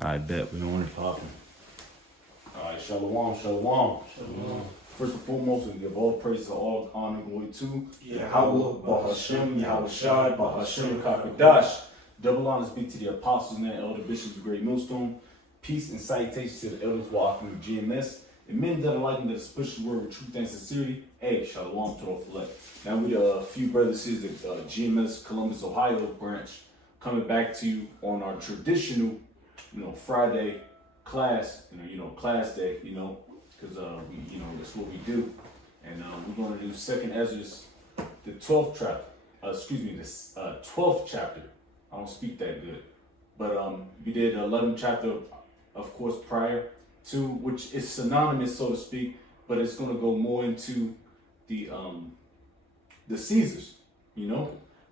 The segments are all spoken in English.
I bet we on it popping. Alright, shalom, shalom. Shalom. First and foremost, we give all praise to all honor and glory to Yahweh, Bahashem, Yahweh Shai, Bahashem, Kakadash. Double honors be to the apostles and the elder bishops of Great Millstone. Peace and salutations to the elders walking with GMS. And men that are liking the special word with truth and sincerity. Hey, shalom to all select. Now we the few brothers here at GMS Columbus, Ohio branch, coming back to you on our traditional, Friday class, class day, because that's what we do. And we're going to do Second Ezra, the 12th chapter. The 12th chapter. I don't speak that good, but we did 11th chapter, of course, prior to, which is synonymous, so to speak, but it's going to go more into the Caesars,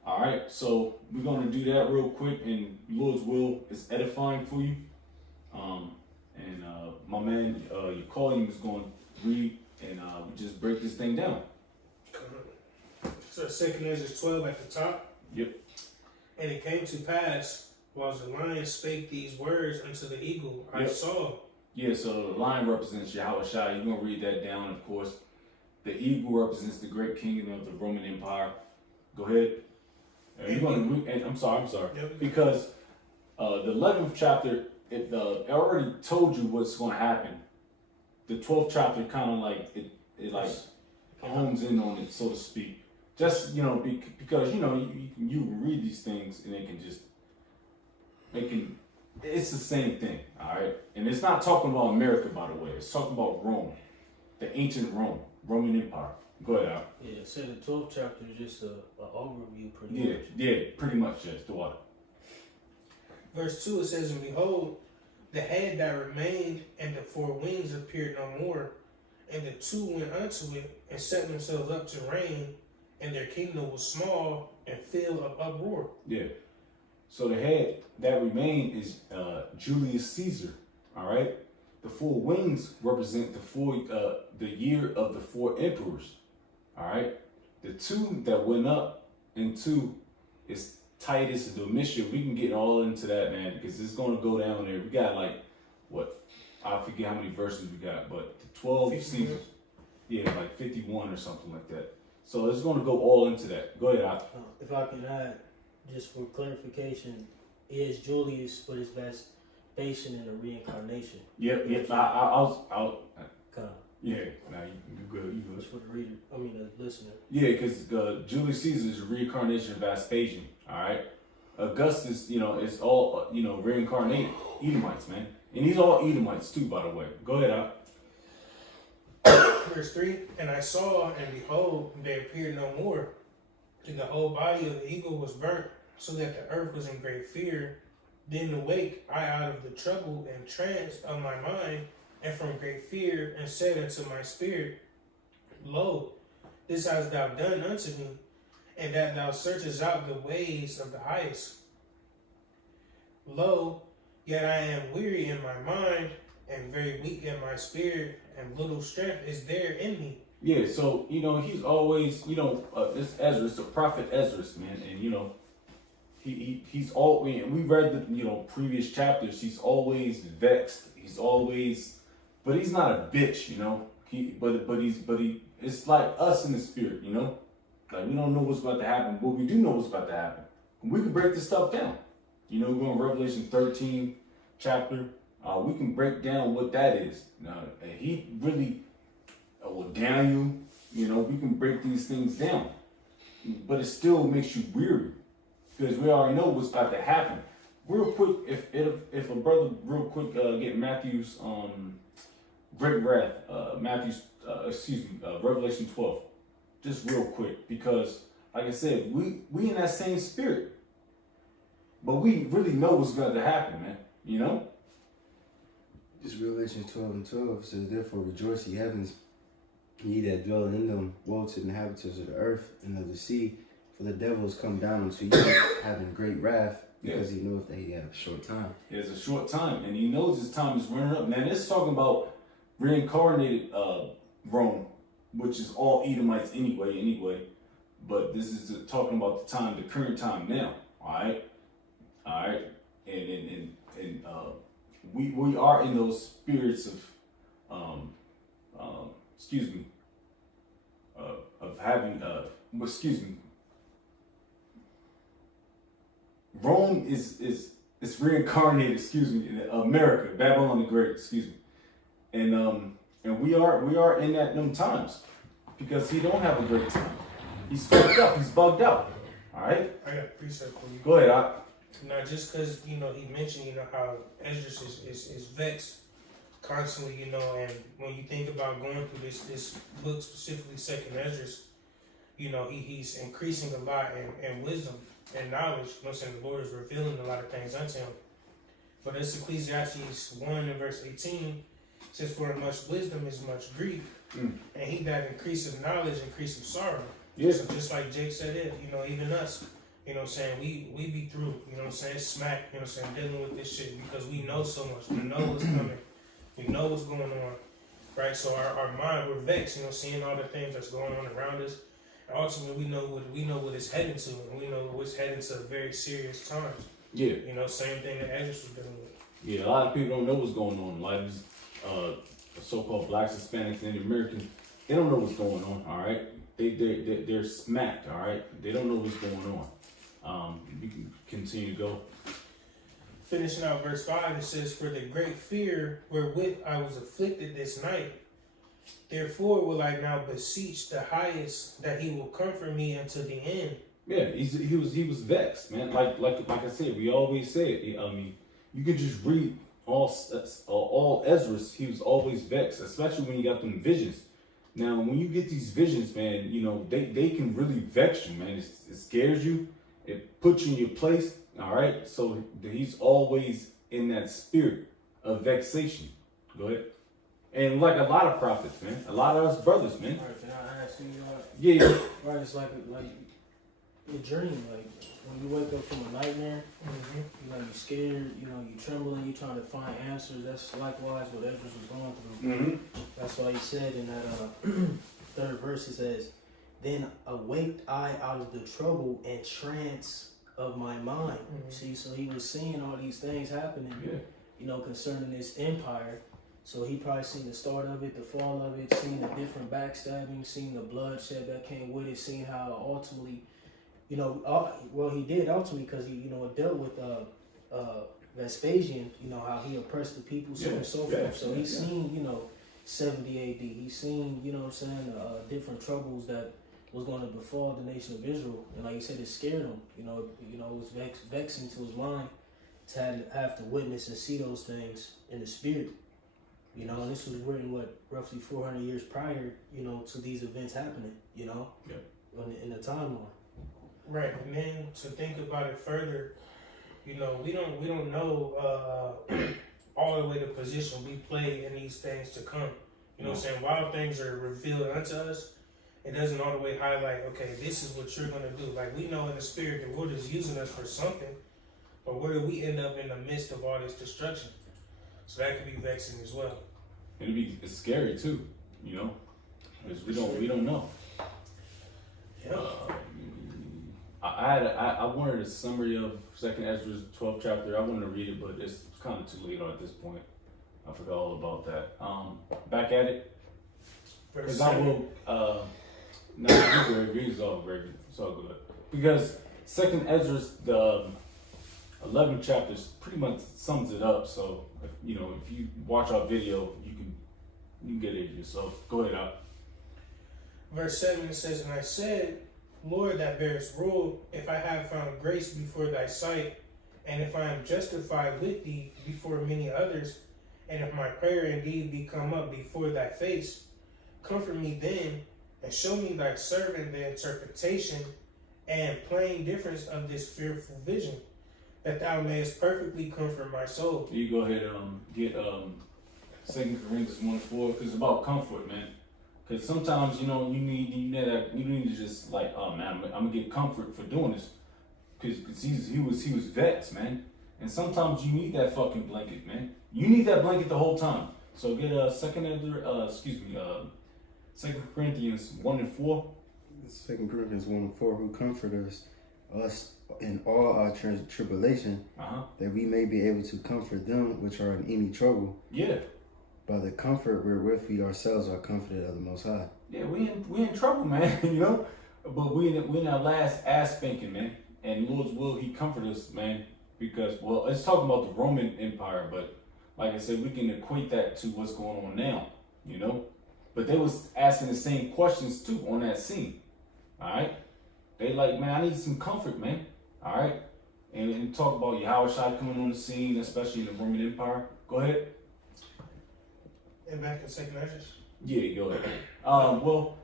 All right, so we're going to do that real quick, and Lord's will is edifying for you. My man, Yukolium is going to read, and we just break this thing down. So Second Ezra 12 at the top. Yep. And it came to pass, while the lion spake these words unto the eagle, I Yep. saw. Yeah, so the lion represents Yahweh Shai. You're going to read that down, of course. The eagle represents the great kingdom of the Roman Empire. Go ahead. You're going to read, and I'm sorry. Yep. Because the 11th chapter, it already told you what's going to happen. The 12th chapter kind of like, it like hones in on it, so to speak. Just, because, you can read these things and it's the same thing, all right? And it's not talking about America, by the way. It's talking about Rome, the ancient Roman Empire. Go ahead, Al. Yeah, so the 12th chapter is just an overview, pretty much. Yeah, pretty much, yes, the water. Verse 2, it says, And behold, the head that remained and the four wings appeared no more, and the two went unto it and set themselves up to reign, and their kingdom was small and filled of uproar. Yeah. So the head that remained is Julius Caesar. All right. The four wings represent the year of the four emperors. All right. The two that went up into is Titus and Domitian. We can get all into that, man, because it's going to go down there. We got I forget how many verses we got, but the 12 Caesars. Yeah, like 51 or something like that. So it's going to go all into that. Go ahead, Al. If I can add, just for clarification, is Julius, but it's based in a reincarnation. Yep. I'll. Kind of. Yeah. Nah, you good. Just for the reader, the listener. Yeah, because Julius Caesar is a reincarnation of Vespasian. All right. Augustus, it's all reincarnated Edomites, man, and he's all Edomites too, by the way. Go ahead, Al. Verse 3, And I saw, and behold, they appeared no more. And the whole body of the eagle was burnt, so that the earth was in great fear. Then awake I out of the trouble and trance of my mind, and from great fear, and said unto my spirit, Lo, this hast thou done unto me, and that thou searchest out the ways of the highest. Lo, yet I am weary in my mind, and very weak in my spirit, and little strength is there in me. Yeah, so he's always this Ezra, it's the prophet Ezra, man, and he's always, we read the previous chapters. He's always vexed. But he's not a bitch, But it's like us in the spirit, Like we don't know what's about to happen, but we do know what's about to happen. We can break this stuff down. We're going to Revelation 13 chapter. We can break down what that is. Now, he really, Daniel, we can break these things down. But it still makes you weary because we already know what's about to happen. Real quick, if a brother real quick get Matthew's great wrath, Revelation 12, just real quick, because like I said, we in that same spirit, but we really know what's going to happen, man. This Revelation 12:12 says, Therefore rejoice, ye heavens, ye that dwell in them. Woe to the inhabitants of the earth and of the sea, for the devil is come down unto you, having great wrath, because he knoweth that he hath a short time. He has a short time, and he knows his time is running up. Man, it's talking about reincarnated Rome, which is all Edomites anyway. But this is talking about the current time now. All right, and we are in those spirits of of having Rome is reincarnated, in America, Babylon the Great, and we are in them times because he don't have a great time. He's fucked up. He's bugged out. All right. I got a precept for you. Go ahead. Now, just because he mentioned how Esdras is vexed constantly, and when you think about going through this book, specifically Second Esdras, he's increasing a lot in wisdom and knowledge. The Lord is revealing a lot of things unto him. But it's Ecclesiastes 1 and verse 18 says, "For much wisdom is much grief, and he that increases knowledge increases sorrow." Yeah. So just like Jake said it, even us, we be through, smack, dealing with this shit because we know so much. We know what's coming. We know what's going on, right? So our mind, we're vexed, seeing all the things that's going on around us. And ultimately, we know what it's heading to, and we know it's heading to very serious times. Yeah. Same thing that Esdras was dealing with. Yeah, a lot of people don't know what's going on. A lot of these so-called blacks, Hispanics, and Americans, they don't know what's going on. All right, they're smacked. All right, they don't know what's going on. You can continue to go. Finishing out verse 5, it says, "For the great fear wherewith I was afflicted this night, therefore will I now beseech the highest that he will comfort me unto the end." Yeah, he was vexed, man. Like I said, we always say it. I mean, you could just read all Ezra's. He was always vexed, especially when you got them visions. Now, when you get these visions, man, they can really vex you, man. It scares you. It puts you in your place. All right, so he's always in that spirit of vexation. Go ahead. And like a lot of prophets, man, a lot of us brothers, man. All right, can I ask you? Yeah. Right, it's like a dream. Like when you wake up from a nightmare, you're scared. You trembling. You trying to find answers. That's likewise what Ezra was going through. Mm-hmm. That's why he said in that third verse, it says, "Then awaked I out of the trouble and trance of my mind." See, so he was seeing all these things happening, concerning this empire. So he probably seen the start of it, the fall of it, seen the different backstabbing, seen the bloodshed that came with it, seen how ultimately, he did ultimately because he, dealt with Vespasian, how he oppressed the people, so on and so forth. So he's seen, 70 AD. He's seen, different troubles that was going to befall the nation of Israel, and like you said, it scared him. It was vexing to his mind to have to witness and see those things in the spirit. And this was written roughly 400 years prior, to these events happening. In the timeline. Right, and then to think about it further, we don't know all the way the position we play in these things to come. While things are revealed unto us, it doesn't all the way highlight, okay, this is what you're going to do. Like, we know in the spirit that we're just using us for something, but where do we end up in the midst of all this destruction? So that could be vexing as well. And it's scary too, because we don't know. Yeah. I wanted a summary of Second Ezra's 12th chapter. I wanted to read it, but it's kind of too late at this point. I forgot all about that. Back at it. Because I will. It's all good. Because Second Ezra's the 11th chapter pretty much sums it up. So if you watch our video, you can get it yourself. Go ahead, out. Verse 7 it says, "And I said, Lord that bearest rule, if I have found grace before thy sight, and if I am justified with thee before many others, and if my prayer indeed be come up before thy face, comfort me then, and show me thy servant the interpretation and plain difference of this fearful vision, that thou mayest perfectly comfort my soul." You go ahead and get 2 Corinthians 1:4, because it's about comfort, man. Because sometimes you need to just like, oh man, I'm gonna get comfort for doing this, because he was vexed, man. And sometimes you need that fucking blanket, man. You need that blanket the whole time. So get 2 Corinthians 1:4. 2 Corinthians 1:4, who comfort us in all our tribulation, that we may be able to comfort them which are in any trouble. Yeah. By the comfort wherewith we ourselves are comforted of the Most High. Yeah, we in trouble, man. You know, but we in our last ass spanking, man. And Lord's will, He comfort us, man. Because it's talking about the Roman Empire, but like I said, we can equate that to what's going on now. You know, but they was asking the same questions too on that scene. All right, they like, man, I need some comfort, man. All right, and talk about Yahushua coming on the scene, especially in the Roman Empire. Go ahead. And back in second Ezra's. Yeah, go ahead. Well,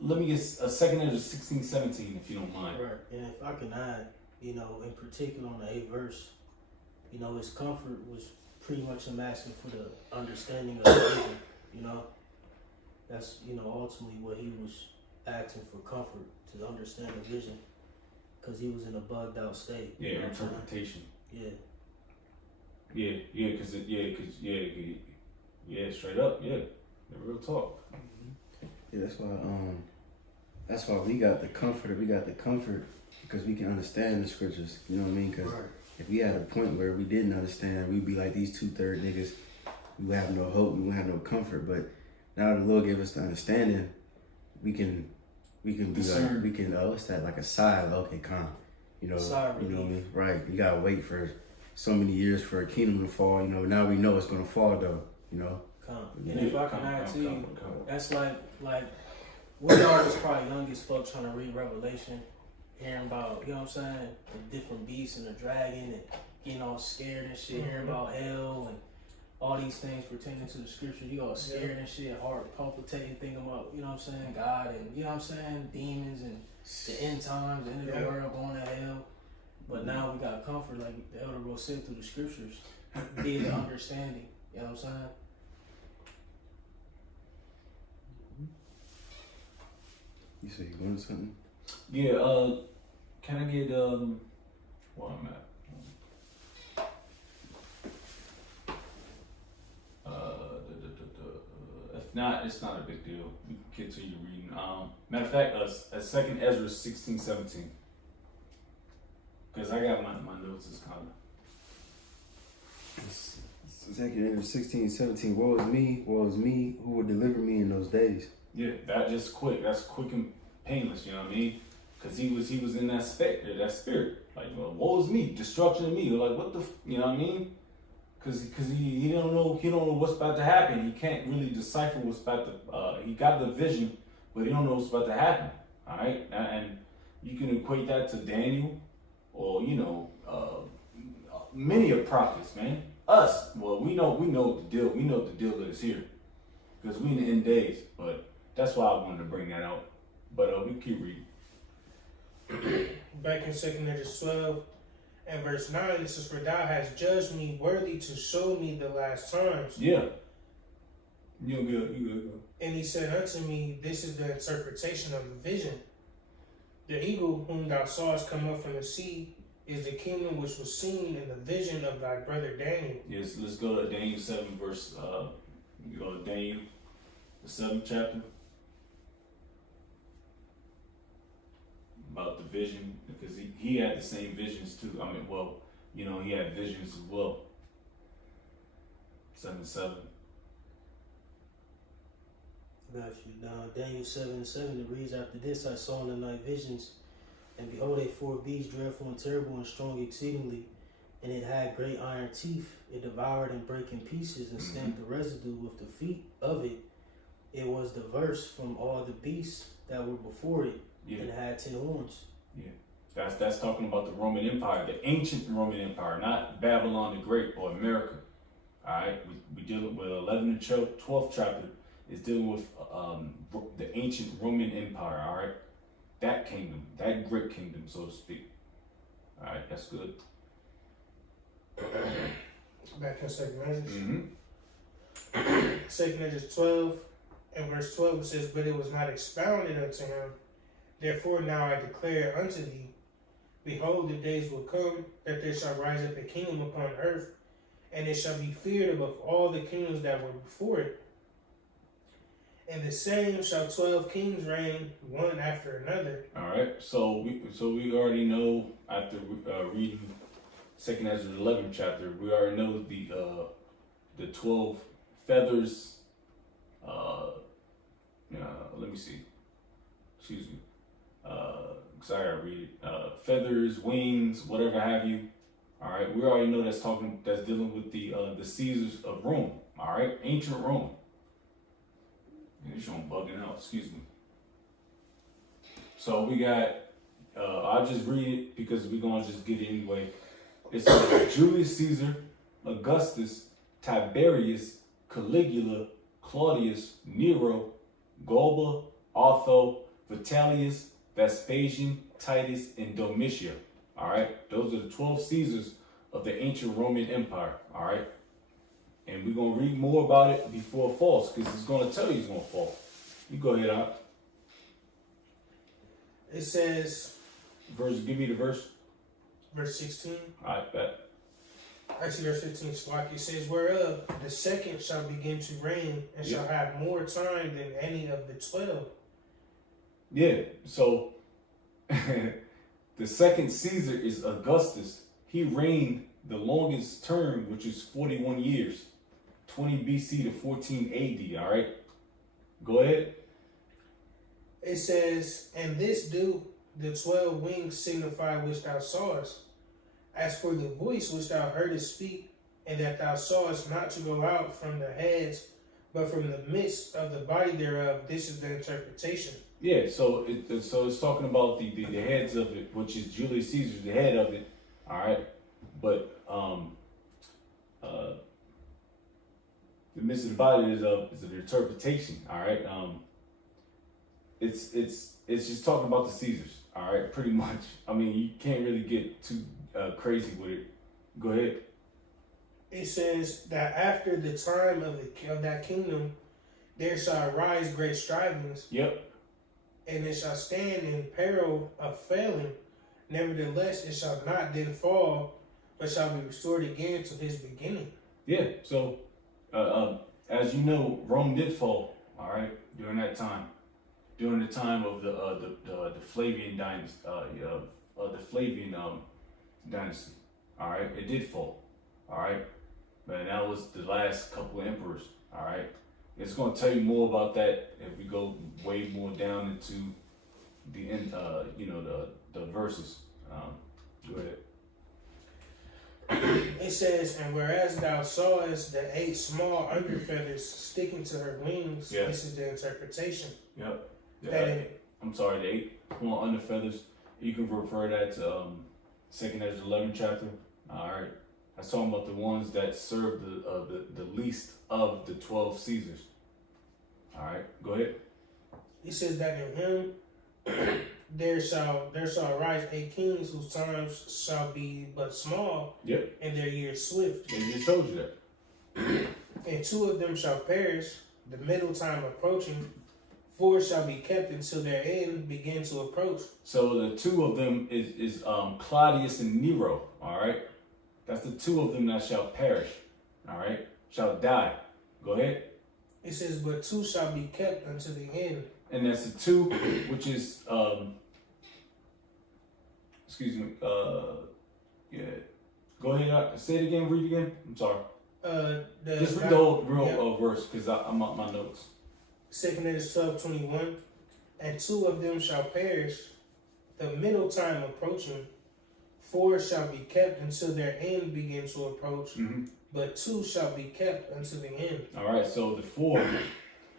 let me get a second Ezra 16:17, if you don't mind. Right, and if I can add, you know, in particular on the 8th verse, you know, his comfort was pretty much him asking for the understanding of the vision. You know, that's, you know, ultimately what he was asking for, comfort to understand the vision, because he was in a bugged out state. Yeah, you know, interpretation. Yeah. Yeah, straight up, yeah, the real talk. Yeah, that's why we got the comfort. We got the comfort because we can understand the scriptures. You know what I mean? Because if we had a point where we didn't understand, we'd be like these 2/3 niggas. We would have no hope. We would have no comfort. But now the Lord gave us the understanding. We can be discern. like, we can, what's that, like a sigh, okay, calm. You know, you know what I mean? Right. You gotta wait for so many years for a kingdom to fall. You know, now we know it's gonna fall though. You know. And if I can add to you, that's like we all was probably youngest folks trying to read Revelation, hearing about, you know what I'm saying, the different beasts and the dragon and getting all scared and shit, hearing about hell and all these things pertaining to the scripture. You all scared and shit, heart palpitating, thinking about, you know what I'm saying, God and, you know what I'm saying, demons and the end times, the end of the world, going to hell. But now we got comfort, like the Elder Bro said, through the scriptures, be the understanding, you know what I'm saying? You say you wanted something? Yeah, can I get where I'm at? If not, it's not a big deal. We can continue reading. Matter of fact, a second Ezra 16:17. Because I got my notes is kind of. Second Ezra 16:17. Woe is me, who will deliver me in those days? Yeah, that just quick. That's quick and painless. You know what I mean? Because he was in that spirit. Like, well, woe is me, destruction of me. Like, what the, you know what I mean? Because he don't know what's about to happen. He can't really decipher what's about to. He got the vision, but he don't know what's about to happen. All right, and you can equate that to Daniel, or many of prophets, man. Us, well, we know the deal. We know the deal is here, because we in the end days. But that's why I wanted to bring that out. But we keep reading. Back in 2 Ezra 12 and verse 9, it says, "For thou hast judged me worthy to show me the last times." Yeah. You good. And he said unto me, "This is the interpretation of the vision. The eagle whom thou sawest come up from the sea is the kingdom which was seen in the vision of thy brother Daniel." Yes, let's go to Daniel 7 verse, go to Daniel, the 7th chapter. About the vision, because he had the same visions too. I mean, well, he had visions as well. 7:7. Got you. Now, Daniel 7:7, it reads, "After this I saw in the night visions, and behold, a fourth beast, dreadful and terrible and strong exceedingly, and it had great iron teeth. It devoured and brake in pieces, and stamped the residue with the feet of it. It was diverse from all the beasts that were before it, and it had 10 horns." Yeah, that's talking about the Roman Empire, the ancient Roman Empire, not Babylon the Great or America. All right, we dealing with 11 and 12th chapter is dealing with the ancient Roman Empire. All right, that kingdom, that great kingdom, so to speak. All right, that's good. Back in 2 Ezra. Mm-hmm. 2 Ezra 12 and verse 12, it says, "But it was not expounded unto him. Therefore now I declare unto thee, behold, the days will come that there shall rise up a kingdom upon earth, and it shall be feared above all the kingdoms that were before it. And the same shall 12 kings reign, one after another. All right. So we already know after reading Second Ezra 11 chapter, we already know the 12 feathers. Let me see. Excuse me. Sorry, I read it. Feathers, wings, whatever have you. All right. We already know that's dealing with the Caesars of Rome. All right. Ancient Rome. This one bugging out. Excuse me. So we got. I'll just read it because we're gonna just get it anyway. It's Julius Caesar, Augustus, Tiberius, Caligula, Claudius, Nero, Galba, Otho, Vitellius, Vespasian, Titus, and Domitia. All right, those are the 12 Caesars of the ancient Roman Empire. All right, and we're gonna read more about it before it falls because it's gonna tell you it's gonna fall. You go ahead, out. It says, Give me the verse. verse 16. All right, bet. Actually, verse 15, Swaki, it says, whereof the second shall begin to reign and shall have more time than any of the 12. Yeah, so the second Caesar is Augustus. He reigned the longest term, which is 41 years, 20 BC to 14 AD, all right? Go ahead. It says, and this do the 12 wings signify which thou sawest. As for the voice which thou heardest speak, and that thou sawest not to go out from the heads, but from the midst of the body thereof, this is the interpretation. Yeah, so it's talking about the heads of it, which is Julius Caesar, the head of it, all right? But the midst of the body is an interpretation, all right? It's just talking about the Caesars, all right? Pretty much. I mean, you can't really get too crazy with it. Go ahead. It says that after the time of that kingdom, there shall arise great strivings. Yep. And it shall stand in peril of failing. Nevertheless, it shall not then fall, but shall be restored again to his beginning. Yeah. So, as you know, Rome did fall. All right, during that time, during the time of the Flavian dynasty, the Flavian dynasty. All right, it did fall. All right, but that was the last couple of emperors. All right. It's going to tell you more about that if we go way more down into the end, the verses. Go ahead. It says, and whereas thou sawest the 8 small under feathers sticking to her wings, this is the interpretation. Yep. I'm sorry, the 8 small under feathers. You can refer that to 2nd Ezra 11 chapter. All right. That's talking about the ones that served the least of the 12 Caesars. All right, go ahead. He says that in him there shall arise 8 kings whose times shall be but small, and their years swift. They just told you that. And 2 of them shall perish, the middle time approaching. 4 shall be kept until their end begin to approach. So the 2 of them is Claudius and Nero. All right. That's the 2 of them that shall perish, all right, shall die. Go ahead. It says, but 2 shall be kept unto the end. And that's the 2, which is, excuse me, yeah. Go ahead, say it again, read it again. I'm sorry. Just read the whole verse, because I'm on my notes. 2nd Ezra 12:21, and 2 of them shall perish, the middle time approaching. 4 shall be kept until their end begin to approach, but 2 shall be kept until the end. All right, so the 4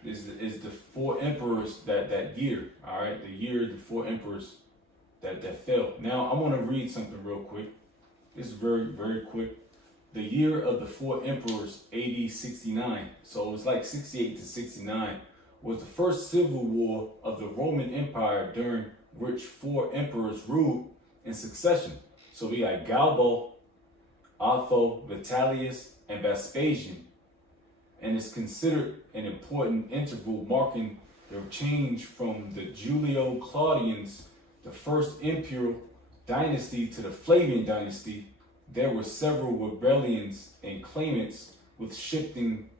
is the 4 emperors that year. All right, the year the 4 emperors that fell. Now I want to read something real quick. This is very, very quick. The year of the 4 emperors, AD 69. So it's like 68 to 69 was the first civil war of the Roman Empire, during which 4 emperors ruled in succession. So we got Galba, Otho, Vitellius, and Vespasian, and it's considered an important interval marking the change from the Julio-Claudians, the first imperial dynasty, to the Flavian dynasty. There were several rebellions and claimants with shifting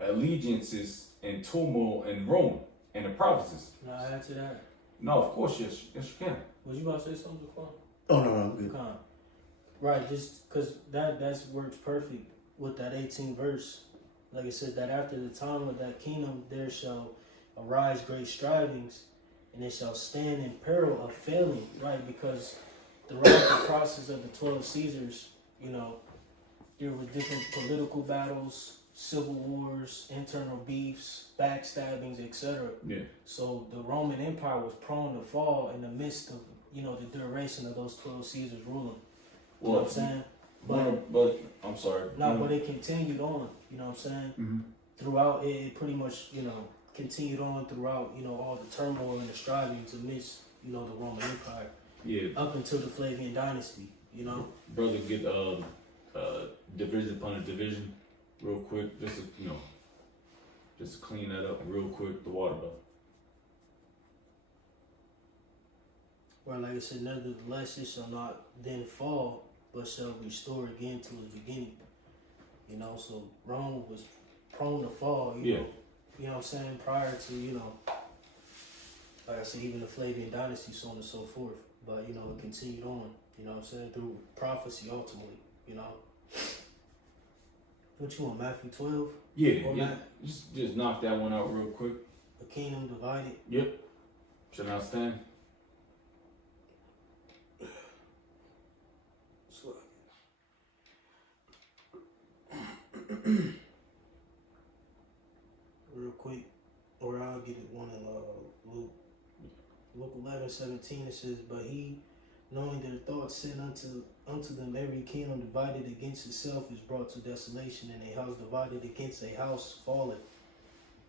allegiances and turmoil in Rome and the provinces. Can I add to that? No, of course, yes you can. Was you about to say something before? Oh no, I'm good. Con. Right, just because that works perfect with that 18th verse. Like I said, that after the time of that kingdom, there shall arise great strivings, and it shall stand in peril of failing. Right, because throughout the process of the 12 Caesars, you know, there were different political battles, civil wars, internal beefs, backstabbings, etc. Yeah. So the Roman Empire was prone to fall in the midst of, you know, the duration of those 12 Caesars ruling. You know what I'm saying? But I'm sorry. No, but it continued on, you know what I'm saying? Mm-hmm. Throughout, it pretty much, you know, continued on throughout, you know, all the turmoil and the strivings amidst, you know, the Roman Empire. Yeah. Up until the Flavian dynasty, you know? Brother, get division upon a division real quick, just to, you know, just to clean that up real quick, the water bill. Well, like I said, nevertheless, it shall not then fall, but shall restore again to its beginning. You know, so Rome was prone to fall, you know what I'm saying, prior to, you know, like I said, even the Flavian dynasty, so on and so forth. But, you know, it continued on, you know what I'm saying, through prophecy ultimately, you know. What you want, Matthew 12? Yeah. Just knock that one out real quick. A kingdom divided. Yep. Should I stand? Real quick, or I'll get it one in Luke. Luke 11:17, it says, but he, knowing their thoughts, said unto them, every kingdom divided against itself is brought to desolation, and a house divided against a house falleth.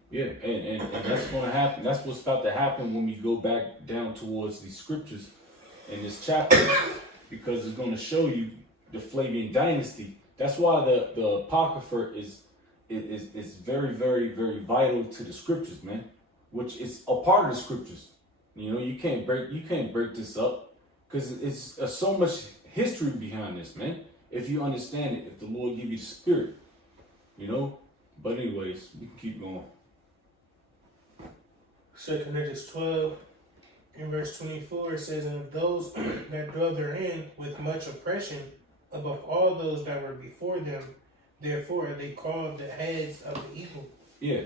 Yeah, and that's going to happen. That's what's about to happen when we go back down towards these scriptures in this chapter, because it's going to show you the Flavian dynasty. That's why the Apocrypha is very, very, very vital to the scriptures, man. Which is a part of the scriptures. You know, you can't break this up, because it's so much history behind this, man. If you understand it, if the Lord give you the spirit, you know. But anyways, we can keep going. 2 Corinthians 12, in verse 24, it says, and of those that dwell therein with much oppression, above all those that were before them, therefore they called the heads of the eagle. Yeah.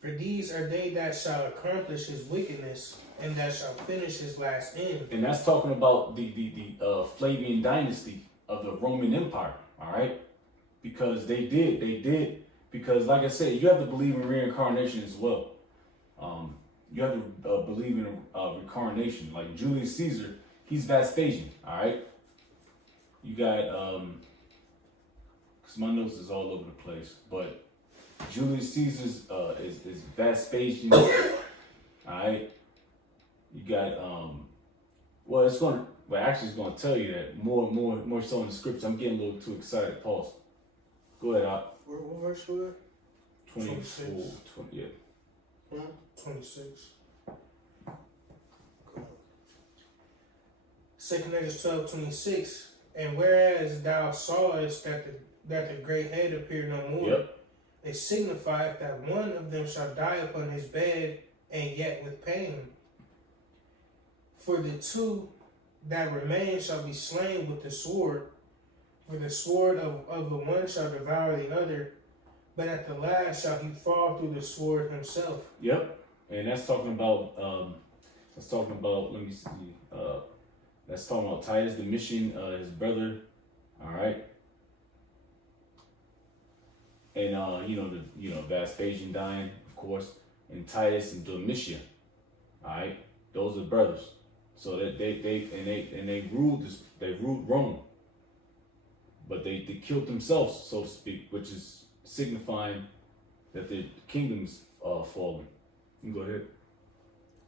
For these are they that shall accomplish his wickedness, and that shall finish his last end. And that's talking about the Flavian dynasty of the Roman Empire, all right? Because they did, because like I said, you have to believe in reincarnation as well. You have to believe in reincarnation. Like Julius Caesar, he's Vespasian, all right? You got, because my notes is all over the place, but Julius Caesar's is Vespasian, all right? You got, it's going to tell you that more so in the scripture. I'm getting a little too excited. Pause. Go ahead, Op. What verse was that? 24, 20, yeah. 26. 2 Corinthians 12:26. And whereas thou sawest that the great head appear no more, Yep. it signifieth that one of them shall die upon his bed, and yet with pain. For the two that remain shall be slain with the sword, for the sword of the one shall devour the other, but at the last shall he fall through the sword himself. Yep. And that's talking about let me see, that's talking about Titus, the mission, his brother, all right. And Vespasian dying, of course, and Titus and Domitian, all right. Those are brothers. So that they ruled Rome, but they killed themselves, so to speak, which is signifying that the kingdom's fallen. You can go ahead.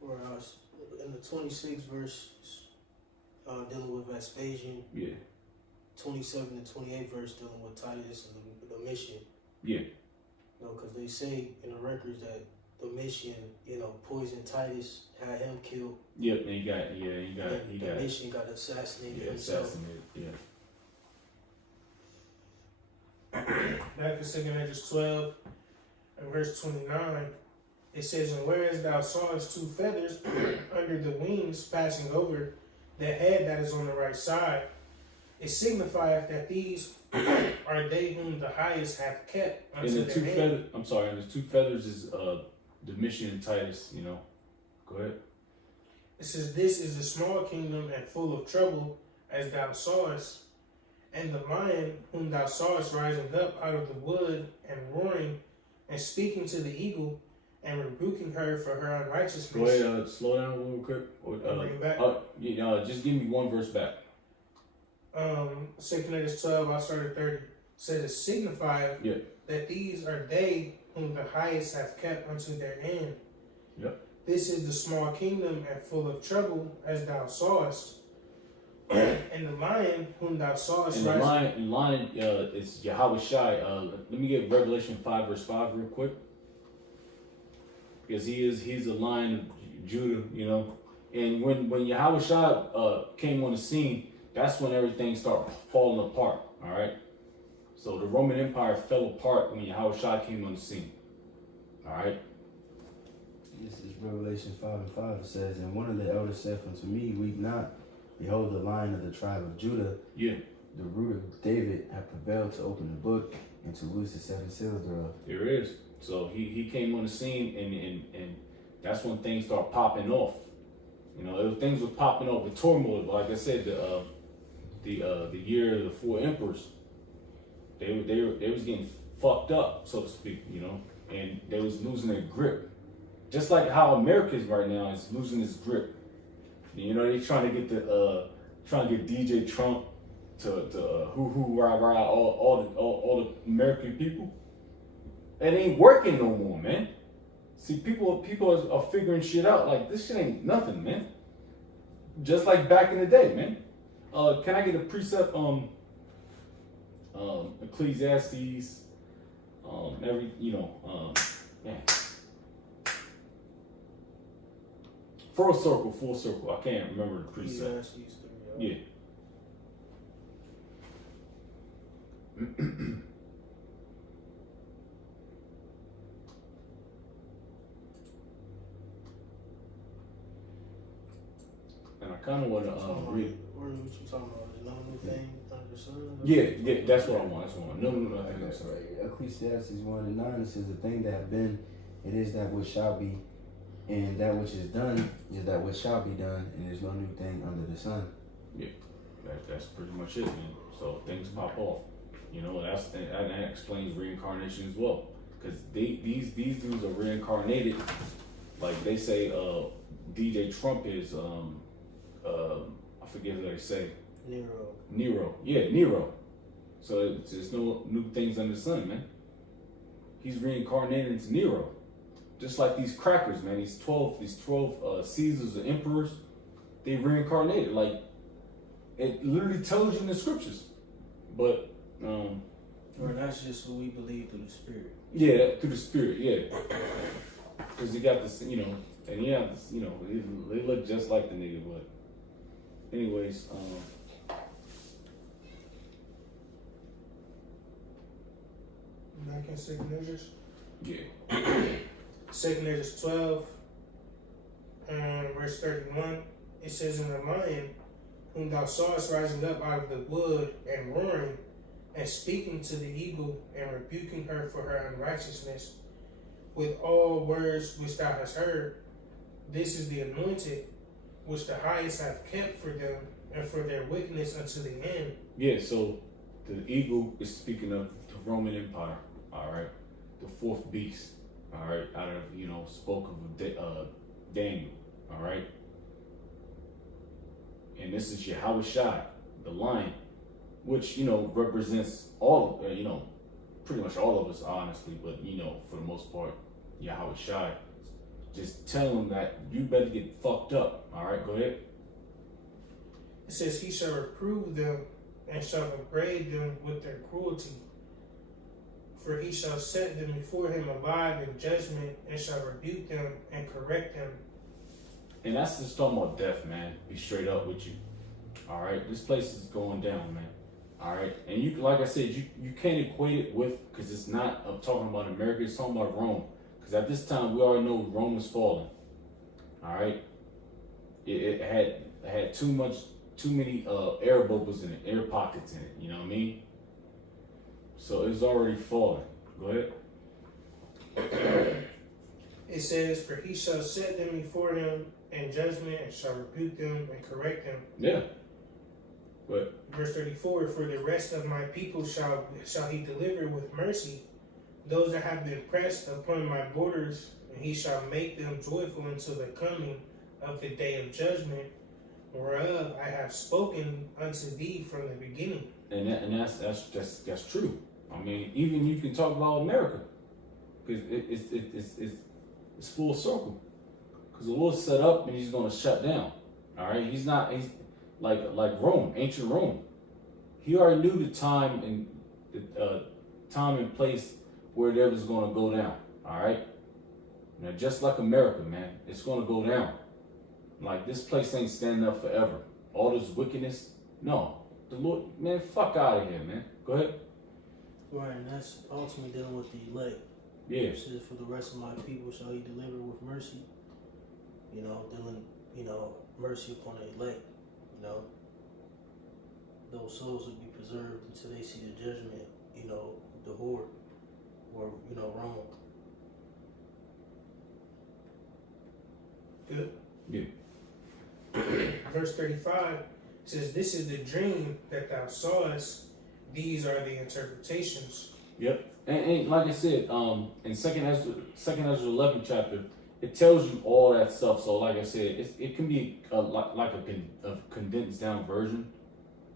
Whereas in the 26th verse, dealing with Vespasian. Yeah. 27 and 28 verse dealing with Titus and the mission. Yeah. You know, because they say in the records that Domitian, poisoned Titus, had him killed. Yep, and he got Domitian got assassinated himself. Back to 2 Corinthians 12, in verse 29, it says, "And whereas thou sawest two feathers under the wings passing over the head that is on the right side, it signifieth that these are they whom the highest hath kept And unto the two their end." feathers, I'm sorry, and the two feathers is Domitian and Titus, you know. Go ahead. It says, "This is a small kingdom and full of trouble, as thou sawest. And the lion whom thou sawest rising up out of the wood and roaring and speaking to the eagle and rebuking her for her unrighteousness." Go ahead, slow down real quick. Bring it back. Just give me one verse back. 2 Corinthians 12, I'll start at 30. Says it signifieth Yeah. that these are they whom the highest hath kept unto their end. Yep. This is the small kingdom and full of trouble, as thou sawest. And the lion whom thou sawest And the rising. lion is Yahweh Shai. Let me get Revelation 5 verse 5 real quick. Because he's a lion of Judah, you know. And when Yahweh Shai came on the scene, that's when everything started falling apart. All right. So the Roman Empire fell apart when Yahweh Shai came on the scene. All right. This is Revelation 5 and 5. It says, "And one of the elders said unto me, Weep not. Behold, the Lion of the tribe of Judah, Yeah. the root of David, hath prevailed to open the book and to loose the seven seals thereof." There it is. So he came on the scene, and that's when things start popping off. You know, things were popping off with turmoil. Like I said, the year of the four emperors, they was getting fucked up, so to speak. You know, and they was losing their grip, just like how America is right now is losing its grip. You know, they trying to get DJ Trump to hoo rah rah all the American people. It ain't working no more, man. See, people are figuring shit out. Like, this shit ain't nothing, man. Just like back in the day, man. Can I get a precept on Ecclesiastes? Man. Full circle. I can't remember the precept. Ecclesiastes 3, Yeah. And I kind of want to read. What are you talking about? There's no new thing under the sun? Yeah, that's what I want. No, I think That's that's right. Ecclesiastes 1 and 9, it says, "The thing that have been, it is that which shall be, and that which is done is that which shall be done, and there's no new thing under the sun." That's pretty much it, man. So things pop off. You know, that explains reincarnation as well. Because these dudes are reincarnated. Like they say, DJ Trump is I forget what they say. Nero. Yeah, Nero. So there's no new things under the sun, man. He's reincarnated into Nero. Just like these crackers, man. These 12 Caesars or emperors, they reincarnated. Like, it literally tells you in the scriptures. But Or that's just what we believe through the spirit. yeah, through the spirit, yeah. Because you got this, you know, and you have this, you know, they look just like the nigga, but anyways, Back in 2 Measures. yeah. 2 Measures 12, verse 31. It says, "And the lion whom thou sawest rising up out of the wood and roaring and speaking to the eagle and rebuking her for her unrighteousness with all words which thou hast heard, this is the anointed which the highest hath kept for them and for their wickedness unto the end." Yeah, so the eagle is speaking of the Roman Empire, all right? The fourth beast, all right? Out of, you know, spoke of Daniel, all right? And this is Yahweh Shai, the lion, which, you know, represents all, you know, pretty much all of us, honestly, but, you know, for the most part, Yahweh Shai. Just tell him that you better get fucked up, all right? Go ahead. It says, "He shall reprove them and shall upbraid them with their cruelty. For he shall set them before him alive in judgment and shall rebuke them and correct them." And that's just talking about death, man. Be straight up with you. All right, this place is going down, man. All right, and you, like I said, you can't equate it with, because it's not. I'm talking about America. It's talking about Rome. Because at this time, we already know Rome was falling. All right, it had too many air bubbles in it, air pockets in it. You know what I mean? So it's already falling. Go ahead. It says, "For he shall set them before him in judgment, and shall rebuke them and correct them." Yeah. But Verse 34, "For the rest of my people shall he deliver with mercy, those that have been pressed upon my borders, and he shall make them joyful until the coming of the day of judgment, whereof I have spoken unto thee from the beginning." and that's true. I mean, even you can talk about America, because it's full circle. Because the Lord set up and He's going to shut down. All right, He's like Rome, ancient Rome. He already knew the time and place where that was going to go down. All right, now just like America, man, it's going to go down. Like, this place ain't standing up forever. All this wickedness, no. The Lord, man, fuck out of here, man. Go ahead. Right, and that's ultimately dealing with the elect. Yeah. It says, "For the rest of my people shall he deliver with mercy." You know, dealing, mercy upon the elect. You know, those souls will be preserved until they see the judgment. The horde, or Rome. Good. Yeah. Verse 35 says, "This is the dream that thou sawest. These are the interpretations." Yep. And like I said, in Second Ezra 11 chapter, it tells you all that stuff. So like I said, it can be like a condensed down version,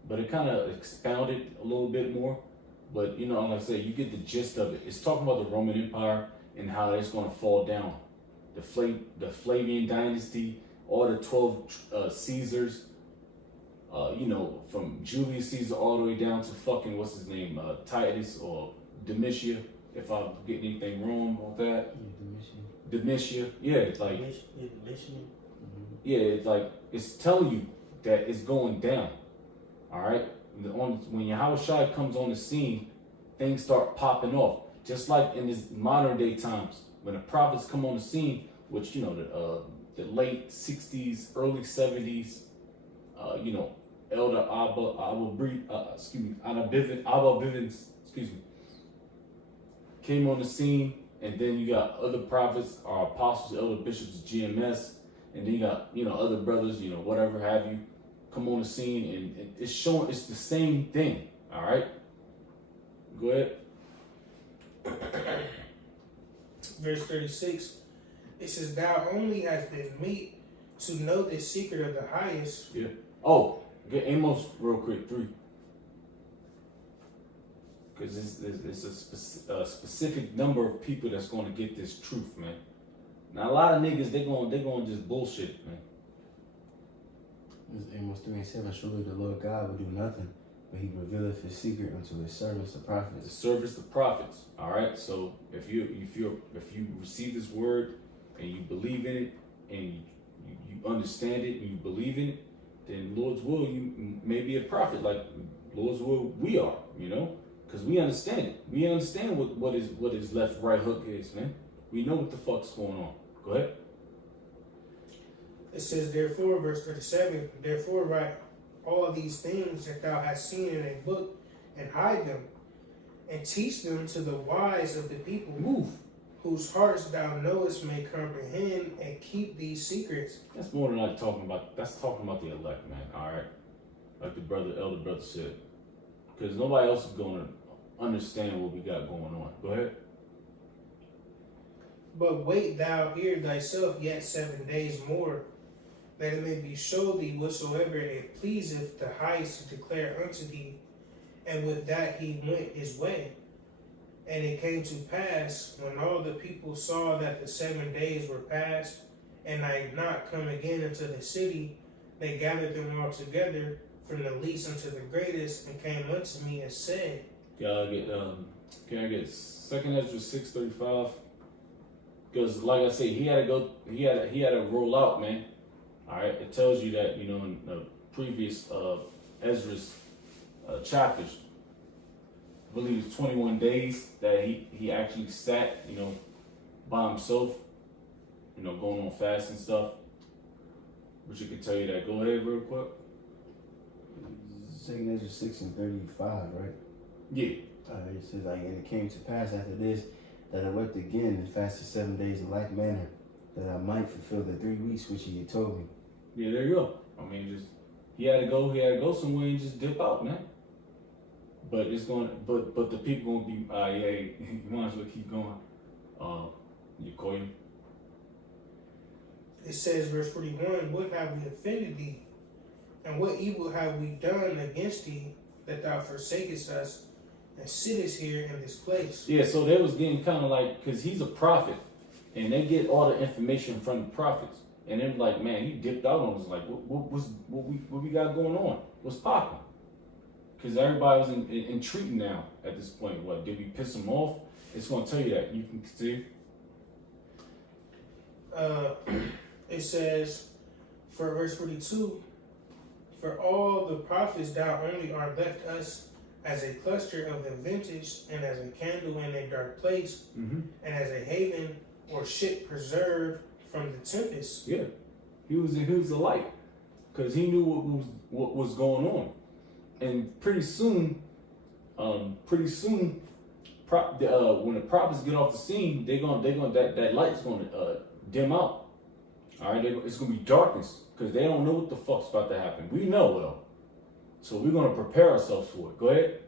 but it kind of expounded a little bit more. But like I said, you get the gist of it. It's talking about the Roman Empire and how it's going to fall down. The Flavian dynasty, all the 12 Caesars. From Julius Caesar all the way down to fucking, what's his name, Titus or Domitia, if I'm getting anything wrong with that. Domitia, yeah, it's like, yeah, it's like, it's telling you that it's going down, all right? When Yahushua comes on the scene, things start popping off, just like in this modern day times, when the prophets come on the scene, which, the late 60s, early 70s, Elder Abba Bivens, came on the scene, and then you got other prophets, our apostles, elder bishops, GMS, and then you got, other brothers, whatever have you, come on the scene, and it's showing, it's the same thing, all right? Go ahead. Verse 36, it says, "Thou only hast been meet to know the secret of the highest." Yeah. Oh, get Amos real quick, 3. Because it's a specific number of people that's going to get this truth, man. Now, a lot of niggas, they going to just bullshit, man. This is Amos 3:7. "Surely the Lord God will do nothing, but He revealeth His secret unto His servants the The prophets." service the prophets. All right. So if you receive this word and you believe in it and you understand it and you believe in it, then Lord's will, you may be a prophet. Like Lord's will, we are. Because we understand it. We understand what his left right hook is, man. We know what the fuck's going on. Go ahead. It says, "Therefore," verse 37, "Therefore write all these things that thou hast seen in a book, and hide them, and teach them to the wise of the people, Move. whose hearts thou knowest may comprehend and keep these secrets." That's more than like talking about. That's talking about the elect, man. All right, like the elder brother said, because nobody else is going to understand what we got going on. Go ahead. "But wait thou here thyself yet 7 days more, that it may be showed thee whatsoever it pleaseth the highest to declare unto thee." And with that he went his way. And it came to pass, when all the people saw that the 7 days were past, and I had not come again into the city, they gathered them all together, from the least unto the greatest, and came unto me and said, Can I get 2 Ezra 6:35? Because like I said, he had to roll out, man. All right, it tells you that in the previous Ezra's chapters. I believe it's 21 days that he actually sat, by himself, going on fast and stuff. But you can tell you that. Go ahead real quick. Second Ezra 6:35, right? Yeah. It says, like, and it came to pass after this that I wept again and fasted 7 days in like manner, that I might fulfill the 3 weeks which he had told me. Yeah, there you go. I mean, just he had to go somewhere and just dip out, man. But it's going, but the people gonna be, yeah, you might as well keep going. You call him. It says, verse 41, what have we offended thee? And what evil have we done against thee, that thou forsakest us and sittest here in this place? Yeah, so they was getting kind of like, because he's a prophet, and they get all the information from the prophets. And they're like, man, he dipped out on us. Like, what we got going on? What's popping? Because everybody was entreating now at this point. What, did we piss him off? It's going to tell you that. You can see. It says, for verse 42, for all the prophets thou only are left us as a cluster of the vintage, and as a candle in a dark place, and as a haven or ship preserved from the tempest. Yeah, he was the light, because he knew what was going on, and pretty soon, when the prophets get off the scene, that light's gonna dim out. All right, it's gonna be darkness, because they don't know what the fuck's about to happen. We know though, so we're gonna prepare ourselves for it. Go ahead.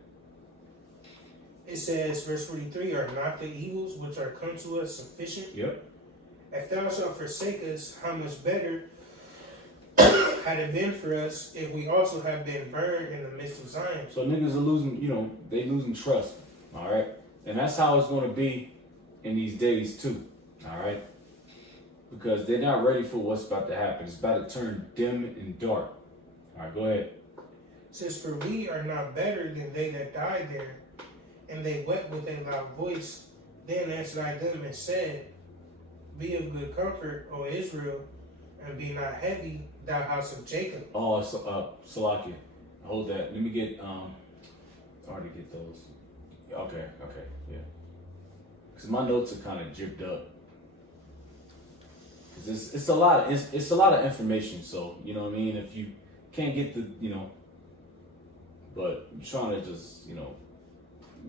It says, verse 43, are not the evils which are come to us sufficient? Yep. If thou shalt forsake us, how much better had it been for us if we also have been burned in the midst of Zion? So niggas are losing, they losing trust. All right, and that's how it's gonna be in these days too. All right, because they're not ready for what's about to happen. It's about to turn dim and dark. All right, go ahead. It says, for we are not better than they that died there. And they wept with a loud voice. Then answered I them and said, be of good comfort, O Israel, and be not heavy, thou house of Jacob. Oh, Salakia. Hold that. Let me get, I already get those. Okay, yeah. Because my notes are kind of jipped up. Because it's a lot of information, so, you know what I mean? If you can't get the, but I'm trying to just,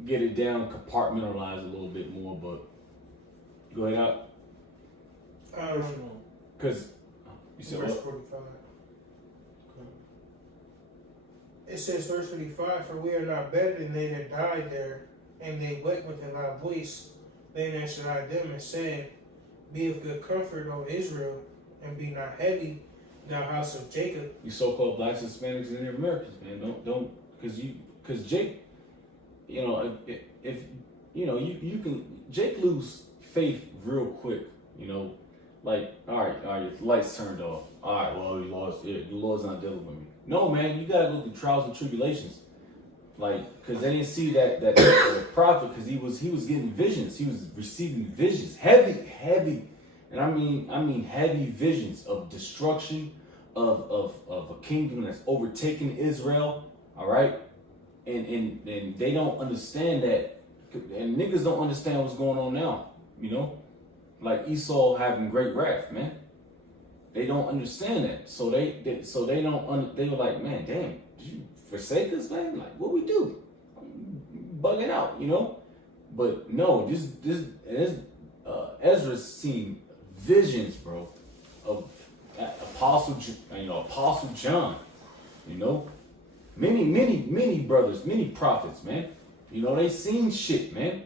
get it down, compartmentalize a little bit more, but go ahead out. Because you said verse what? 45. It says, verse 45, for we are not better than they that died there, and they wept with a loud voice. Then answered I them and said, be of good comfort, O Israel, and be not heavy, thou house of Jacob. You so-called blacks, Hispanics, and Native Americans, man, don't, because Jake, if you can, Jake lose faith real quick, like, all right, the lights turned off. All right, well, he lost, the Lord's not dealing with me. No, man, you gotta go through trials and tribulations. Like, because they didn't see that prophet, because he was getting visions. He was receiving visions, heavy, and I mean heavy visions of destruction, of a kingdom that's overtaken Israel. All right, and they don't understand that, and niggas don't understand what's going on now. Like Esau having great wrath, man. They don't understand that, so they don't. They were like, man, damn, did you forsake us, man? Like, what we do? Bugging out, But no, Ezra's seen visions, bro, of Apostle John, many brothers, many prophets, man. They seen shit, man.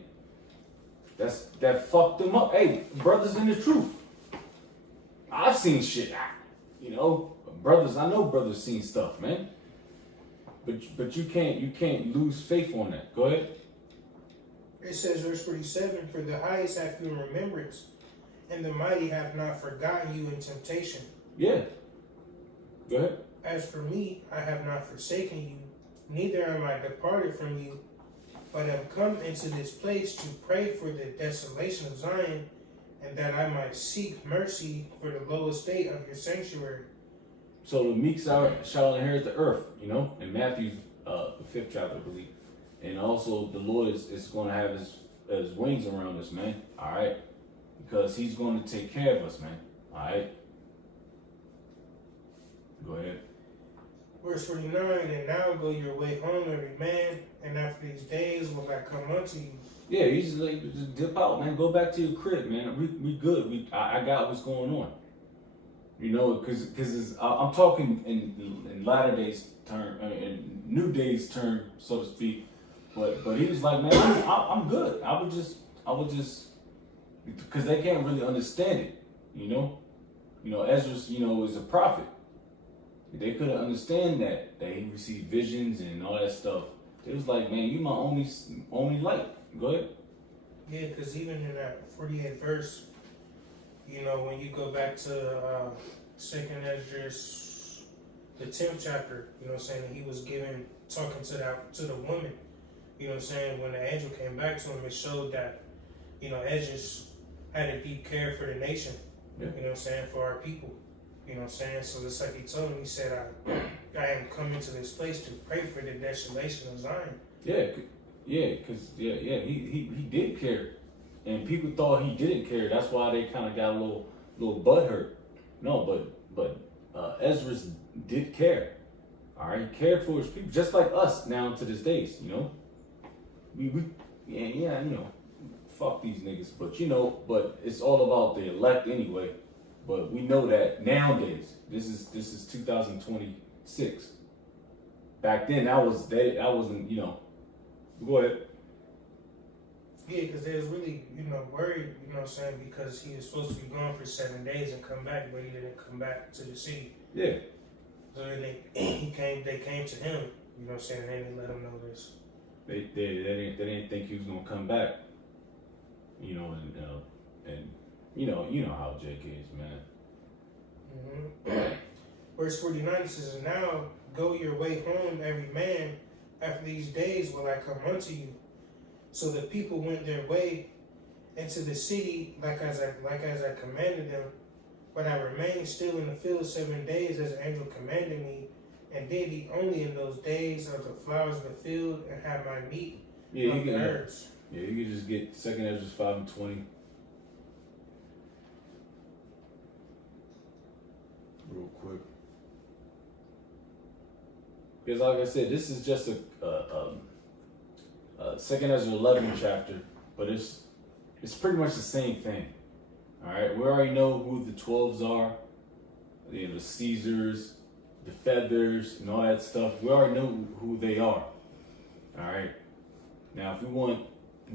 That fucked them up. Hey, brothers in the truth. I've seen shit, brothers. I know brothers seen stuff, man. But you can't lose faith on that. Go ahead. It says, verse 47, for the highest hath you in remembrance, and the mighty have not forgotten you in temptation. Yeah. Go ahead. As for me, I have not forsaken you, neither am I departed from you, but have come into this place to pray for the desolation of Zion, and that I might seek mercy for the low estate of your sanctuary. So the meek shall inherit the earth, in Matthew the 5th chapter, I believe. And also, the Lord is going to have his wings around us, man. All right, because He's going to take care of us, man. All right. Go ahead. Verse 49, and now go your way home, every man, and after these days will I come unto you. Yeah, you just dip out, man. Go back to your crib, man. We good. I got what's going on. You know, because I'm talking in latter days term, in new days term, so to speak. But he was like, man, I'm good. I would just, because they can't really understand it. You know, Ezra, is a prophet. They couldn't understand that he received visions and all that stuff. It was like, man, you my only light. Go ahead. Yeah, because even in that 48th verse, when you go back to 2nd Esdras, the 10th chapter, saying he was talking to the woman, when the angel came back to him, it showed that, Esdras had a deep care for the nation, for our people. So it's like he told him, he said, I am coming to this place to pray for the desolation of Zion. Because he did care, and people thought he didn't care. That's why they kind of got a little butthurt. No, but Ezra did care. All right, he cared for his people, just like us now to this days. Fuck these niggas. But it's all about the elect anyway. But we know that nowadays, this is 2026. Back then, I wasn't. Go ahead. Yeah, because they was really, worried, because he was supposed to be gone for 7 days and come back, but he didn't come back to the city. Yeah. So then they came to him, and they let him know this. They didn't think he was gonna come back. And you know how Jake is, man. Mm-hmm. Verse 49 says, and now go your way home, every man. After these days will I come unto you. So the people went their way into the city like as I commanded them. But I remained still in the field 7 days as the angel commanded me, and did eat only in those days of the flowers of the field and have my meat of the herbs. Yeah, you can just get 2nd Ezra 5:20. Real quick. Because like I said, this is just a 2nd Ezra 11 chapter, but it's pretty much the same thing. All right, we already know who the 12s are, the Caesars, the feathers, and all that stuff. We already know who they are. All right. Now, if we want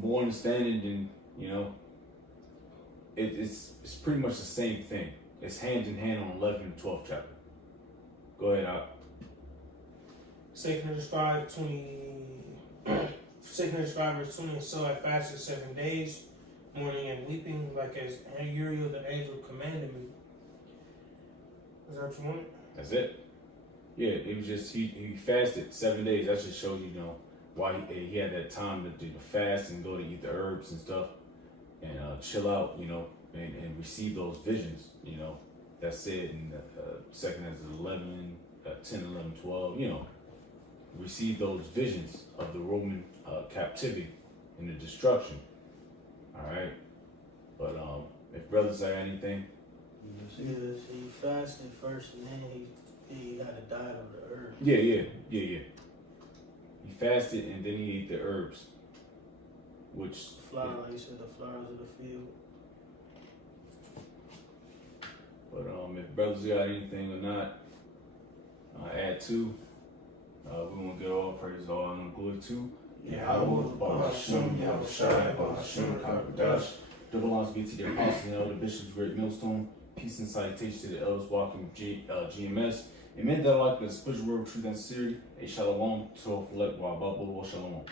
more understanding, then it's pretty much the same thing. It's hand in hand on 11 and 12th chapter. Go ahead, Al. 2nd Ezra 5:20. 2nd Ezra 5 verse 20. And so I fasted 7 days, mourning and weeping, like as Uriel the angel commanded me. Is that what you wanted? That's it. Yeah, it was just he fasted 7 days. That just shows why he had that time to do the fast and go to eat the herbs and stuff and chill out, and receive those visions. That's said in 2nd Ezra 11, 10, 11, 12. Receive those visions of the Roman captivity and the destruction. All right, but if brothers have anything, he fasted first, and then he had to die of the herbs. Yeah. He fasted and then he ate the herbs, which like you said, the flowers of the field. But if brothers got anything or not, add to. We want to get all praise, all honor, and glory to Yahweh, Bahashim, Yahweh Shai, Bahashim, Kakadash. Double honors be to the apostles and elder bishops, great millstone. Peace and salutation to the elders walking with GMS. And men that are like the spiritual word of truth and sincerity. A shalom to all select wa shalom.